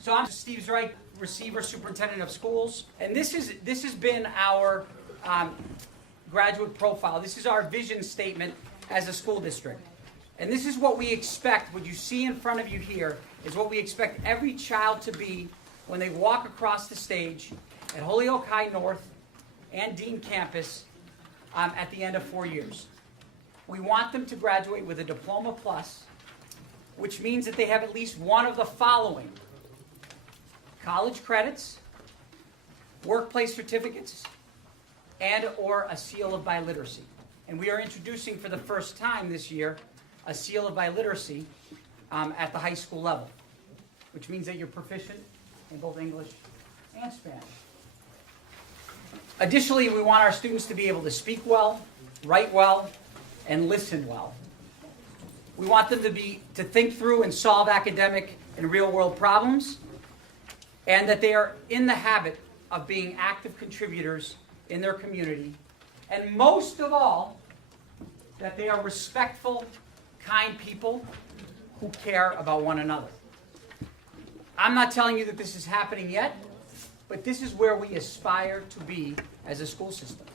So I'm Steve Zreich, Receiver Superintendent of Schools, and this has been our graduate profile. This is our vision statement as a school district. And this is what we expect, what you see in front of you here, is what we expect every child to be when they walk across the stage at Holyoke High North and Dean Campus at the end of 4 years. We want them to graduate with a Diploma Plus, which means that they have at least one of the following: college credits, workplace certificates, and or a seal of biliteracy. And we are introducing for the first time this year a seal of biliteracy at the high school level, which means that you're proficient in both English and Spanish. Additionally, we want our students to be able to speak well, write well, and listen well. We want them to think through and solve academic and real-world problems, and that they are in the habit of being active contributors in their community, and most of all, that they are respectful, kind people who care about one another. I'm not telling you that this is happening yet, but this is where we aspire to be as a school system.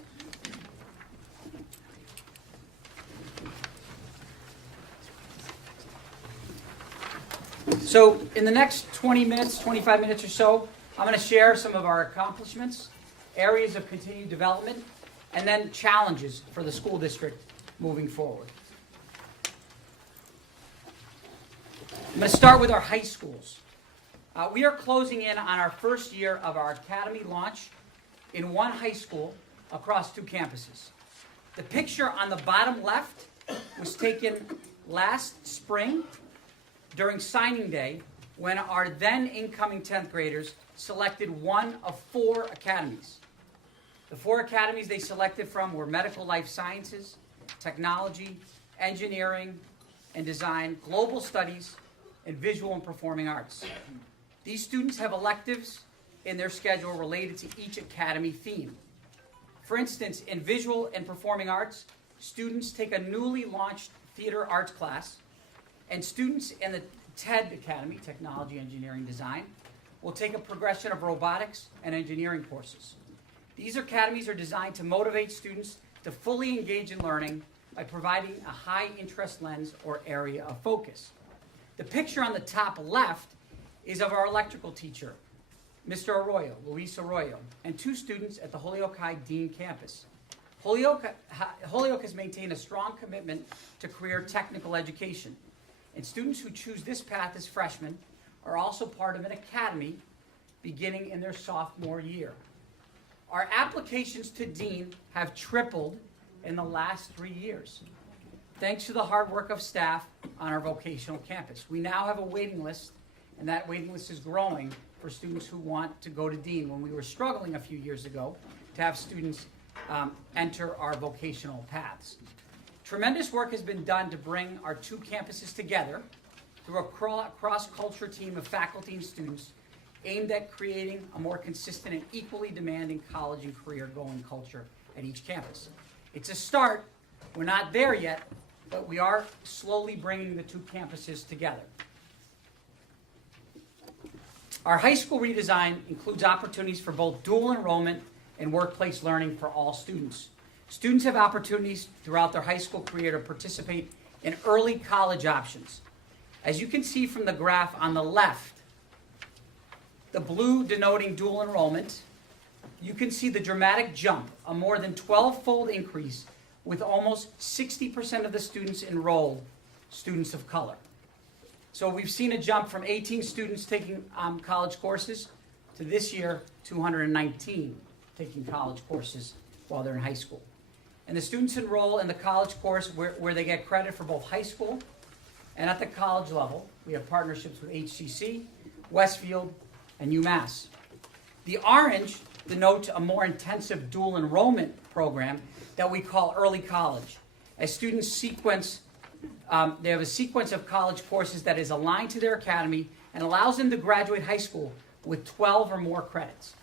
So in the next 20 minutes, 25 minutes or so, I'm going to share some of our accomplishments, areas of continued development, and then challenges for the school district moving forward. I'm going to start with our high schools. We are closing in on our first year of our academy launch in one high school across 2 campuses. The picture on the bottom left was taken last spring during signing day, when our then incoming 10th graders selected one of 4 academies. The 4 academies they selected from were medical life sciences, technology, engineering and design, global studies, and visual and performing arts. These students have electives in their schedule related to each academy theme. For instance, in visual and performing arts, students take a newly launched theater arts class, and students in the TED Academy, Technology, Engineering, Design, will take a progression of robotics and engineering courses. These academies are designed to motivate students to fully engage in learning by providing a high interest lens or area of focus. The picture on the top left is of our electrical teacher, Mr. Arroyo, Luis Arroyo, and 2 students at the Holyoke High Dean campus. Holyoke has maintained a strong commitment to career technical education, and students who choose this path as freshmen are also part of an academy beginning in their sophomore year. Our applications to Dean have tripled in the last 3 years, thanks to the hard work of staff on our vocational campus. We now have a waiting list, and that waiting list is growing for students who want to go to Dean, when we were struggling a few years ago to have students enter our vocational paths. Tremendous work has been done to bring our 2 campuses together through a cross-culture team of faculty and students aimed at creating a more consistent and equally demanding college and career-going culture at each campus. It's a start. We're not there yet, but we are slowly bringing the 2 campuses together. Our high school redesign includes opportunities for both dual enrollment and workplace learning for all students. Students have opportunities throughout their high school career to participate in early college options. As you can see from the graph on the left, the blue denoting dual enrollment, you can see the dramatic jump, a more than 12-fold increase, with almost 60% of the students enrolled students of color. So we've seen a jump from 18 students taking college courses to this year, 219 taking college courses while they're in high school. And the students enroll in the college course where they get credit for both high school and at the college level. We have partnerships with HCC, Westfield, and UMass. The orange denotes a more intensive dual enrollment program that we call early college. As students they have a sequence of college courses that is aligned to their academy and allows them to graduate high school with 12 or more credits.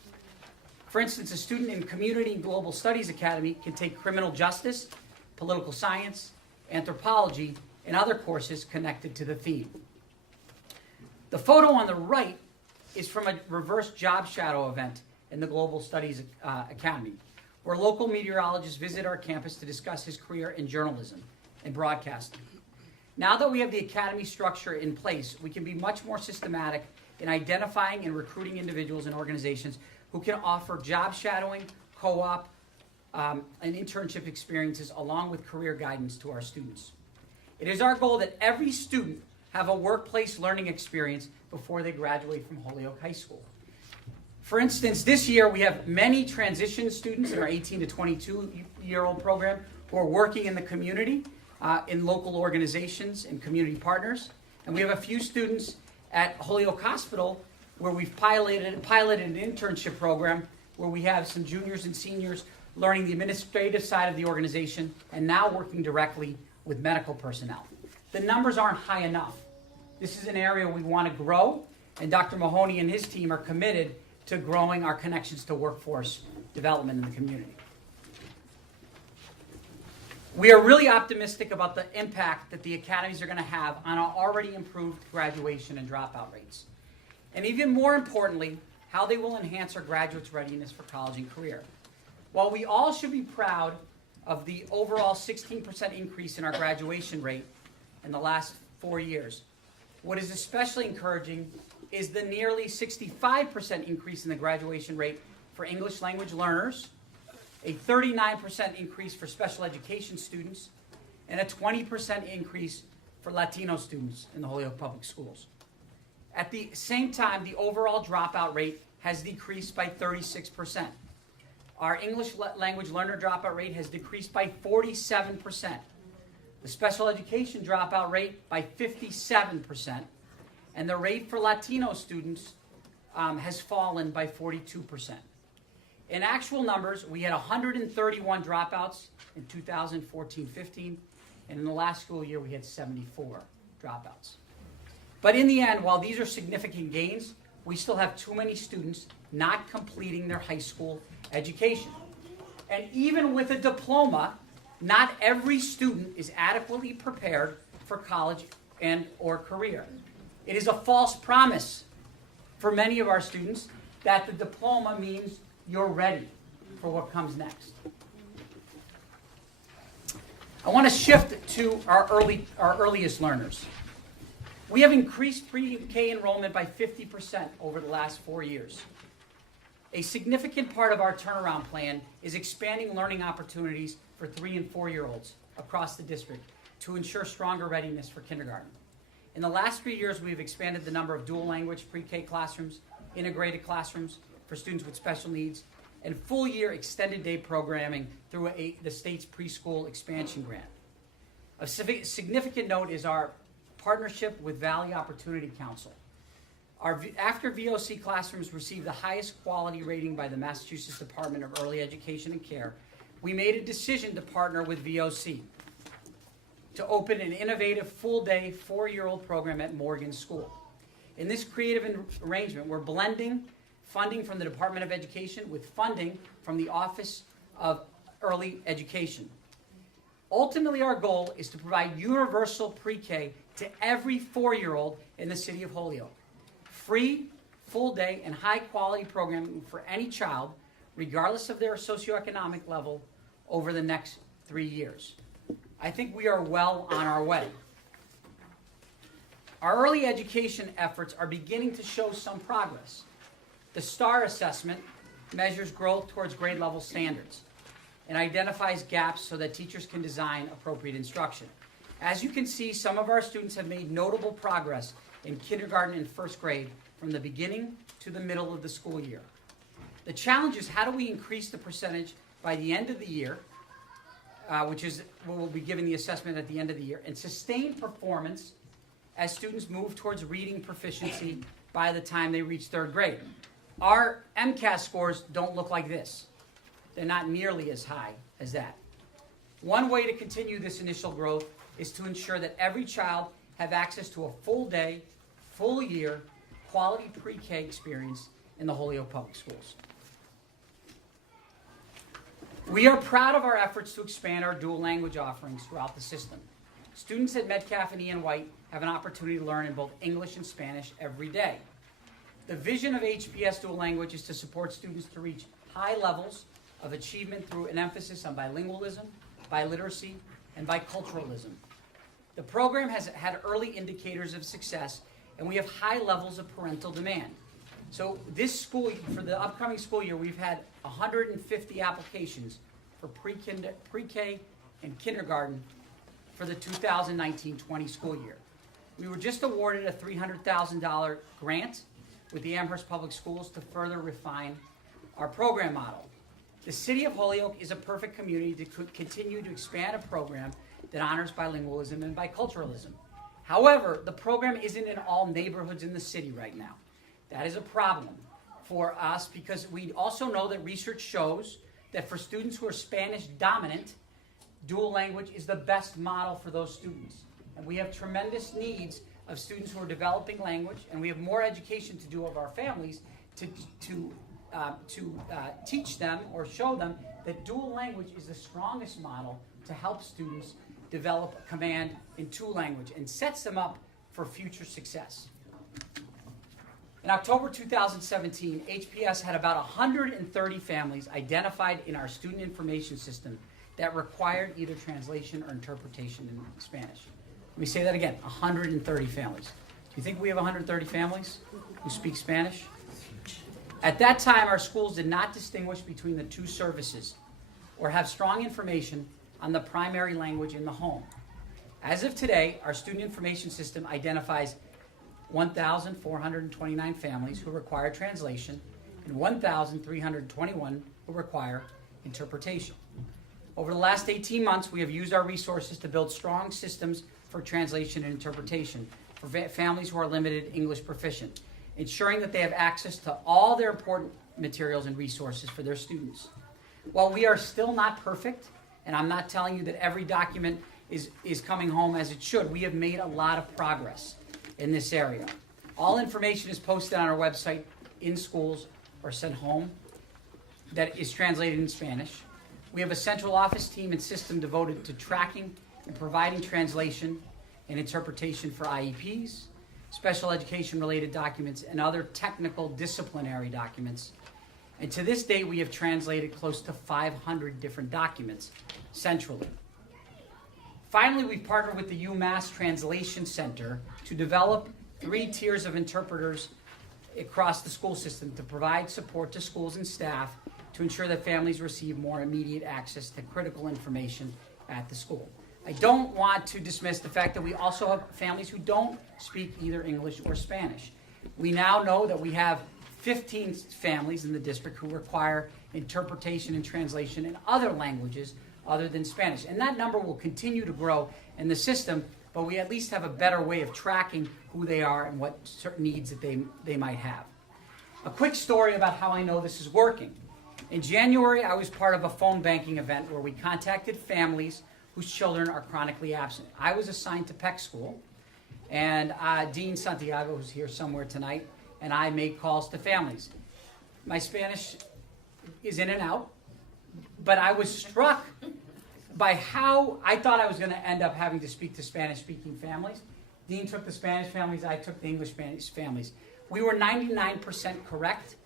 For instance, a student in Community and Global Studies Academy can take criminal justice, political science, anthropology, and other courses connected to the theme. The photo on the right is from a reverse job shadow event in the Global Studies Academy, where local meteorologists visit our campus to discuss his career in journalism and broadcasting. Now that we have the academy structure in place, we can be much more systematic in identifying and recruiting individuals and organizations who can offer job shadowing, co-op, and internship experiences along with career guidance to our students. It is our goal that every student have a workplace learning experience before they graduate from Holyoke High School. For instance, this year we have many transition students in our 18 to 22-year-old program who are working in the community, in local organizations and community partners. And we have a few students at Holyoke Hospital where we've piloted an internship program where we have some juniors and seniors learning the administrative side of the organization and now working directly with medical personnel. The numbers aren't high enough. This is an area we want to grow, and Dr. Mahoney and his team are committed to growing our connections to workforce development in the community. We are really optimistic about the impact that the academies are going to have on our already improved graduation and dropout rates. And even more importantly, how they will enhance our graduates' readiness for college and career. While we all should be proud of the overall 16% increase in our graduation rate in the last 4 years, what is especially encouraging is the nearly 65% increase in the graduation rate for English language learners, a 39% increase for special education students, and a 20% increase for Latino students in the Holyoke Public Schools. At the same time, the overall dropout rate has decreased by 36%. Our English language learner dropout rate has decreased by 47%. The special education dropout rate by 57%. And the rate for Latino students has fallen by 42%. In actual numbers, we had 131 dropouts in 2014-15, and in the last school year, we had 74 dropouts. But in the end, while these are significant gains, we still have too many students not completing their high school education. And even with a diploma, not every student is adequately prepared for college and or career. It is a false promise for many of our students that the diploma means you're ready for what comes next. I want to shift to our earliest learners. We have increased pre-K enrollment by 50% over the last 4 years. A significant part of our turnaround plan is expanding learning opportunities for 3- and 4-year-olds across the district to ensure stronger readiness for kindergarten. In the last 3 years, we've expanded the number of dual language pre-K classrooms, integrated classrooms for students with special needs, and full-year extended day programming through the state's preschool expansion grant. A significant note is our partnership with Valley Opportunity Council. After VOC classrooms received the highest quality rating by the Massachusetts Department of Early Education and Care, we made a decision to partner with VOC to open an innovative full-day 4-year-old program at Morgan School. In this creative arrangement, we're blending funding from the Department of Education with funding from the Office of Early Education. Ultimately, our goal is to provide universal pre-K to every 4-year-old in the city of Holyoke. Free, full-day, and high-quality programming for any child, regardless of their socioeconomic level, over the next 3 years. I think we are well on our way. Our early education efforts are beginning to show some progress. The STAR assessment measures growth towards grade level standards and identifies gaps so that teachers can design appropriate instruction. As you can see, some of our students have made notable progress in kindergarten and first grade from the beginning to the middle of the school year. The challenge is how do we increase the percentage by the end of the year, which is when we'll be giving the assessment at the end of the year, and sustain performance as students move towards reading proficiency by the time they reach 3rd grade. Our MCAS scores don't look like this. They're not nearly as high as that. One way to continue this initial growth is to ensure that every child have access to a full day, full year, quality pre-K experience in the Holyoke Public Schools. We are proud of our efforts to expand our dual language offerings throughout the system. Students at Metcalf and Ian White have an opportunity to learn in both English and Spanish every day. The vision of HPS Dual Language is to support students to reach high levels of achievement through an emphasis on bilingualism, biliteracy, and biculturalism. The program has had early indicators of success, and we have high levels of parental demand. So this school, for the upcoming school year, we've had 150 applications for pre-K and kindergarten for the 2019-20 school year. We were just awarded a $300,000 grant with the Amherst Public Schools to further refine our program model. The city of Holyoke is a perfect community to continue to expand a program that honors bilingualism and biculturalism. However, the program isn't in all neighborhoods in the city right now. That is a problem for us because we also know that research shows that for students who are Spanish dominant, dual language is the best model for those students. And we have tremendous needs of students who are developing language, and we have more education to do of our families to teach them or show them that dual language is the strongest model to help students develop command in two language and sets them up for future success. In October 2017, HPS had about 130 families identified in our student information system that required either translation or interpretation in Spanish. Let me say that again, 130 families. Do you think we have 130 families who speak Spanish? At that time, our schools did not distinguish between the two services or have strong information on the primary language in the home. As of today, our student information system identifies 1,429 families who require translation and 1,321 who require interpretation. Over the last 18 months, we have used our resources to build strong systems for translation and interpretation for families who are limited English proficient, ensuring that they have access to all their important materials and resources for their students. While we are still not perfect, and I'm not telling you that every document is coming home as it should, we have made a lot of progress in this area. All information is posted on our website in schools or sent home that is translated in Spanish. We have a central office team and system devoted to tracking and providing translation and interpretation for IEPs, special education-related documents, and other technical disciplinary documents. And to this day, we have translated close to 500 different documents centrally. Finally, we've partnered with the UMass Translation Center to develop 3 tiers of interpreters across the school system to provide support to schools and staff to ensure that families receive more immediate access to critical information at the school. I don't want to dismiss the fact that we also have families who don't speak either English or Spanish. We now know that we have 15 families in the district who require interpretation and translation in other languages other than Spanish. And that number will continue to grow in the system, but we at least have a better way of tracking who they are and what certain needs that they might have. A quick story about how I know this is working. In January, I was part of a phone banking event where we contacted families whose children are chronically absent. I was assigned to Peck School, and Dean Santiago, who's here somewhere tonight, and I made calls to families. My Spanish is in and out, but I was struck by how I thought I was going to end up having to speak to Spanish-speaking families. Dean took the Spanish families, I took the English-Spanish families. We were 99% correct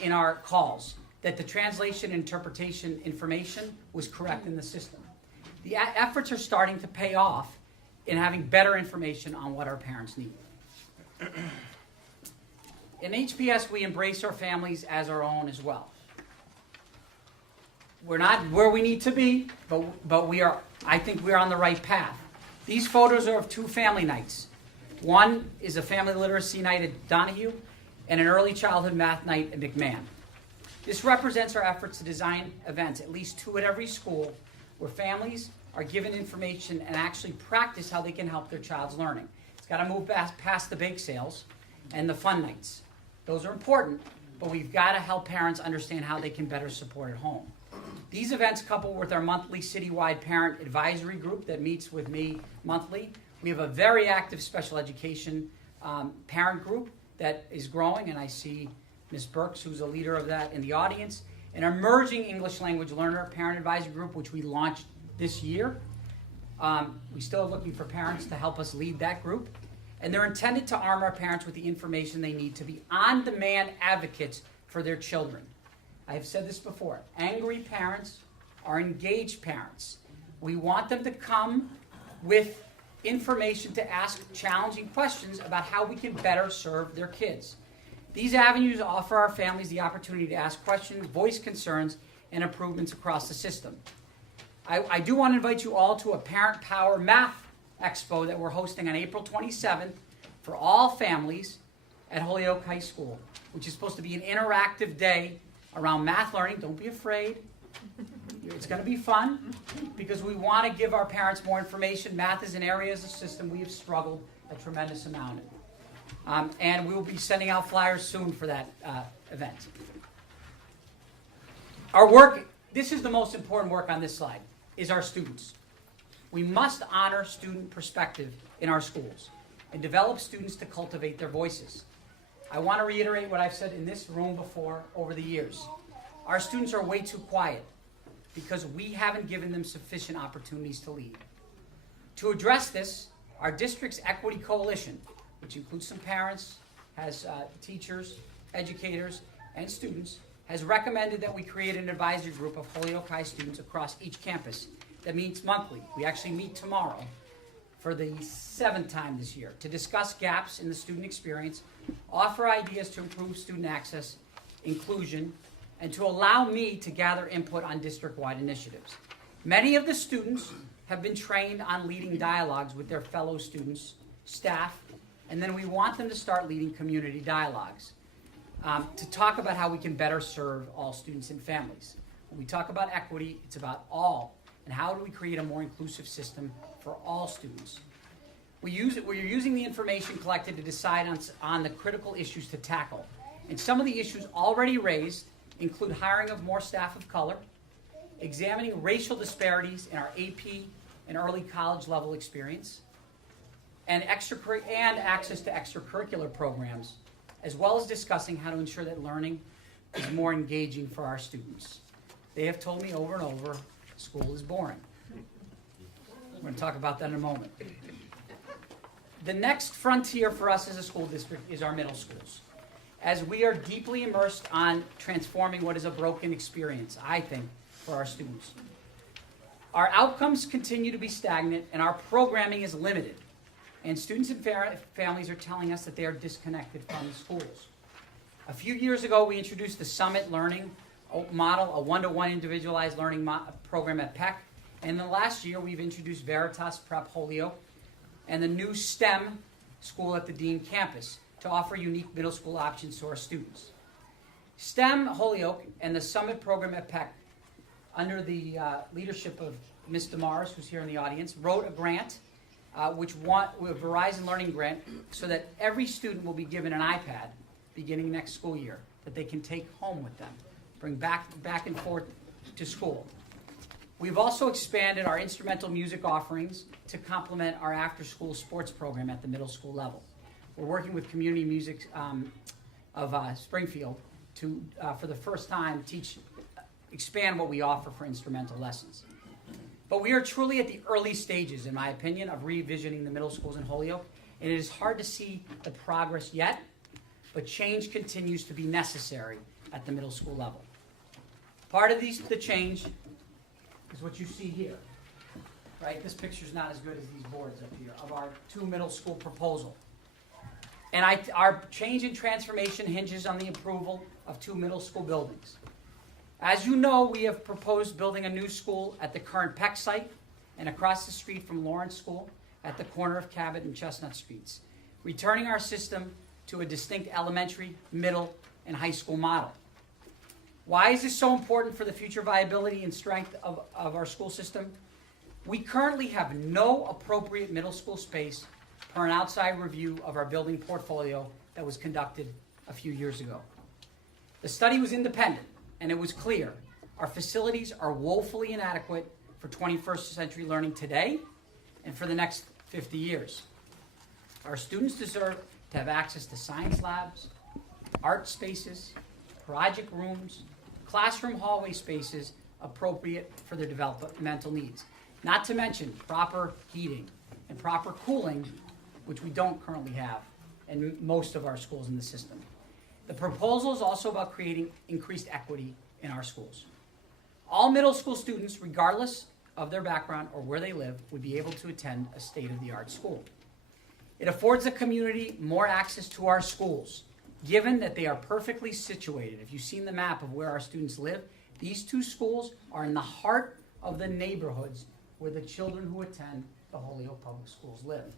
in our calls, that the translation and interpretation information was correct in the system. The efforts are starting to pay off in having better information on what our parents need. In HPS, we embrace our families as our own as well. We're not where we need to be, but we are. I think we're on the right path. These photos are of 2 family nights. One is a family literacy night at Donahue and an early childhood math night at McMahon. This represents our efforts to design events, at least 2 at every school, where families are given information and actually practice how they can help their child's learning. It's got to move past the bake sales and the fun nights. Those are important, but we've got to help parents understand how they can better support at home. These events, coupled with our monthly citywide parent advisory group that meets with me monthly, we have a very active special education parent group that is growing, and I see Ms. Burks, who's a leader of that in the audience, an emerging English language learner parent advisory group, which we launched this year. We still are looking for parents to help us lead that group. and they're intended to arm our parents with the information they need to be on-demand advocates for their children. I have said this before. Angry parents are engaged parents. We want them to come with information to ask challenging questions about how we can better serve their kids. These avenues offer our families the opportunity to ask questions, voice concerns, and improvements across the system. I do want to invite you all to a Parent Power Math Expo that we're hosting on April 27th for all families at Holyoke High School, which is supposed to be an interactive day around math learning. Don't be afraid. It's going to be fun because we want to give our parents more information. Math is an area as a system we have struggled a tremendous amount in. And we will be sending out flyers soon for that event. Our work, this is the most important work on this slide, is our students. We must honor student perspective in our schools and develop students to cultivate their voices. I want to reiterate what I've said in this room before over the years. Our students are way too quiet because we haven't given them sufficient opportunities to lead. To address this, our district's Equity Coalition, which includes some parents, has teachers, educators, and students, has recommended that we create an advisory group of Holyoke High students across each campus that meets monthly. We actually meet tomorrow for the 7th time this year to discuss gaps in the student experience, offer ideas to improve student access, inclusion, and to allow me to gather input on district-wide initiatives. Many of the students have been trained on leading dialogues with their fellow students, staff, and then we want them to start leading community dialogues to talk about how we can better serve all students and families. When we talk about equity, it's about all, and how do we create a more inclusive system for all students. We're using the information collected to decide on the critical issues to tackle. And some of the issues already raised include hiring of more staff of color, examining racial disparities in our AP and early college level experience, and access to extracurricular programs, as well as discussing how to ensure that learning is more engaging for our students. They have told me over and over, school is boring. We're going to talk about that in a moment. The next frontier for us as a school district is our middle schools, as we are deeply immersed on transforming what is a broken experience, I think, for our students. Our outcomes continue to be stagnant, and our programming is limited. And students and families are telling us that they are disconnected from the schools. A few years ago, we introduced the Summit Learning model, a one-to-one individualized learning program at Peck. And in the last year, we've introduced Veritas Prep Holyoke and the new STEM school at the Dean campus to offer unique middle school options to our students. STEM Holyoke and the Summit program at Peck, under the leadership of Ms. DeMars, who's here in the audience, wrote a grant, a Verizon Learning grant, so that every student will be given an iPad beginning next school year that they can take home with them, bring back and forth to school. We've also expanded our instrumental music offerings to complement our after-school sports program at the middle school level. We're working with Community Music of Springfield to, for the first time, expand what we offer for instrumental lessons. But we are truly at the early stages, in my opinion, of revisioning the middle schools in Holyoke, and it is hard to see the progress yet, but change continues to be necessary at the middle school level. Part of the change is what you see here, right? This picture's not as good as these boards up here of our 2 middle school proposal. And our change and transformation hinges on the approval of 2 middle school buildings. As you know, we have proposed building a new school at the current Peck site and across the street from Lawrence School at the corner of Cabot and Chestnut Streets, returning our system to a distinct elementary, middle, and high school model. Why is this so important for the future viability and strength of our school system? We currently have no appropriate middle school space per an outside review of our building portfolio that was conducted a few years ago. The study was independent, and it was clear. Our facilities are woefully inadequate for 21st century learning today and for the next 50 years. Our students deserve to have access to science labs, art spaces, project rooms, classroom hallway spaces appropriate for their developmental needs. Not to mention proper heating and proper cooling which we don't currently have in most of our schools in the system. The proposal is also about creating increased equity in our schools. All middle school students, regardless of their background or where they live, would be able to attend a state-of-the-art school. It affords the community more access to our schools, given that they are perfectly situated. If you've seen the map of where our students live, these two schools are in the heart of the neighborhoods where the children who attend the Holyoke Public Schools live.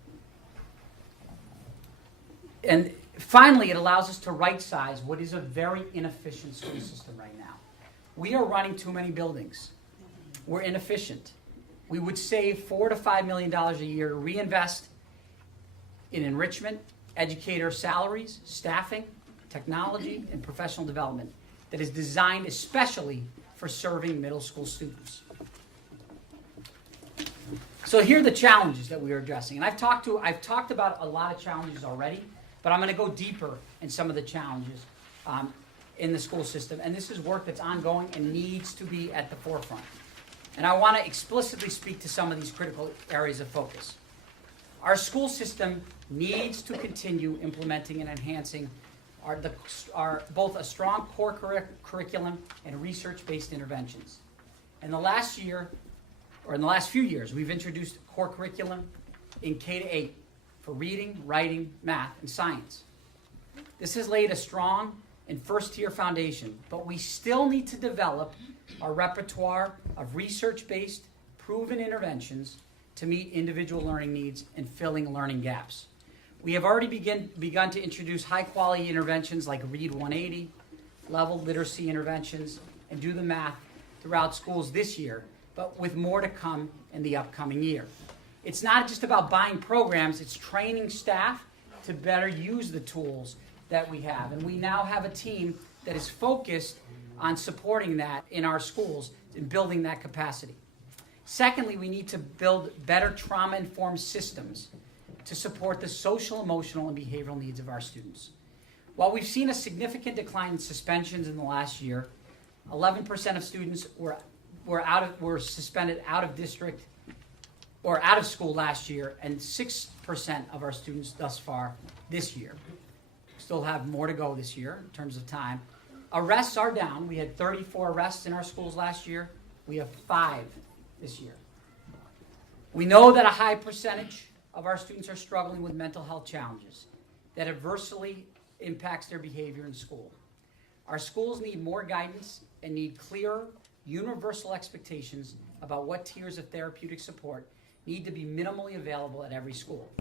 And finally, it allows us to right-size what is a very inefficient school system right now. We are running too many buildings. We're inefficient. We would save $4 to $5 million a year to reinvest in enrichment, educator salaries, staffing, technology, and professional development that is designed especially for serving middle school students. So here are the challenges that we are addressing. And I've talked about a lot of challenges already, but I'm going to go deeper in some of the challenges in the school system. And this is work that's ongoing and needs to be at the forefront. And I want to explicitly speak to some of these critical areas of focus. Our school system needs to continue implementing and enhancing both a strong core curriculum and research-based interventions. In the last few years, we've introduced core curriculum in K-8 for reading, writing, math, and science. This has laid a strong and first-tier foundation, but we still need to develop a repertoire of research-based, proven interventions to meet individual learning needs and filling learning gaps. We have already begun to introduce high-quality interventions like Read 180, level literacy interventions, and Do the Math throughout schools this year, but with more to come in the upcoming year. It's not just about buying programs, it's training staff to better use the tools that we have. And we now have a team that is focused on supporting that in our schools and building that capacity. Secondly, we need to build better trauma-informed systems to support the social, emotional, and behavioral needs of our students. While we've seen a significant decline in suspensions in the last year, 11% of students were suspended out of district or out of school last year, and 6% of our students thus far this year. Still have more to go this year in terms of time. Arrests are down. We had 34 arrests in our schools last year. We have 5 this year. We know that a high percentage of our students are struggling with mental health challenges that adversely impacts their behavior in school. Our schools need more guidance and need clearer, universal expectations about what tiers of therapeutic support need to be minimally available at every school.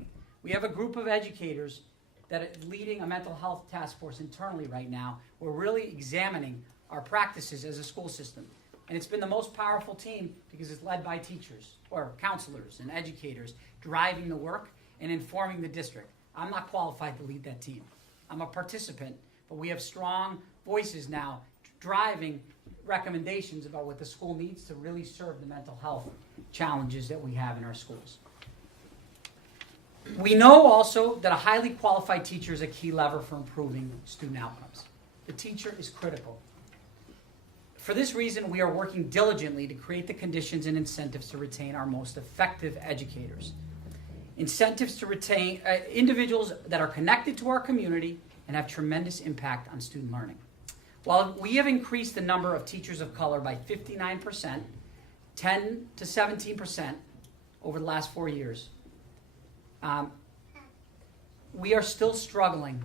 We have a group of educators that are leading a mental health task force internally right now. We're really examining our practices as a school system. And it's been the most powerful team because it's led by teachers or counselors and educators driving the work and informing the district. I'm not qualified to lead that team. I'm a participant, but we have strong voices now driving recommendations about what the school needs to really serve the mental health challenges that we have in our schools. We know also that a highly qualified teacher is a key lever for improving student outcomes. The teacher is critical. For this reason, we are working diligently to create the conditions and incentives to retain our most effective educators. Incentives to retain individuals that are connected to our community and have tremendous impact on student learning. While we have increased the number of teachers of color by 59%, 10 to 17% over the last 4 years, we are still struggling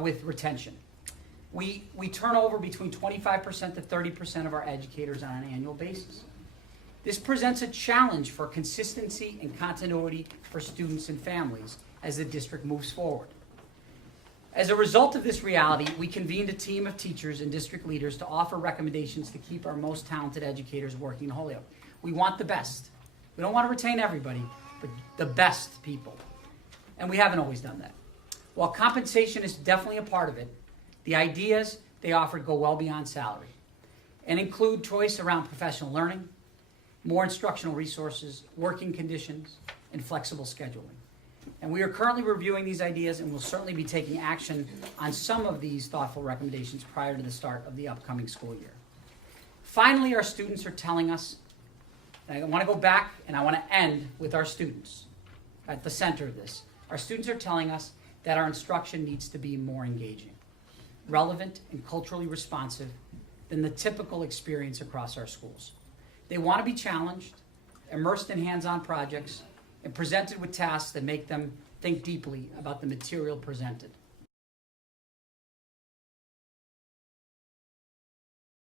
with retention. We turn over between 25% to 30% of our educators on an annual basis. This presents a challenge for consistency and continuity for students and families as the district moves forward. As a result of this reality, we convened a team of teachers and district leaders to offer recommendations to keep our most talented educators working in Holyoke. We want the best. We don't want to retain everybody, but the best people. And we haven't always done that. While compensation is definitely a part of it, the ideas they offered go well beyond salary and include choice around professional learning, more instructional resources, working conditions, and flexible scheduling. And we are currently reviewing these ideas and will certainly be taking action on some of these thoughtful recommendations prior to the start of the upcoming school year. Finally, our students are telling us, and I want to go back and I want to end with our students at the center of this. our students are telling us that our instruction needs to be more engaging, relevant, and culturally responsive than the typical experience across our schools. They want to be challenged, immersed in hands-on projects, and presented with tasks that make them think deeply about the material presented.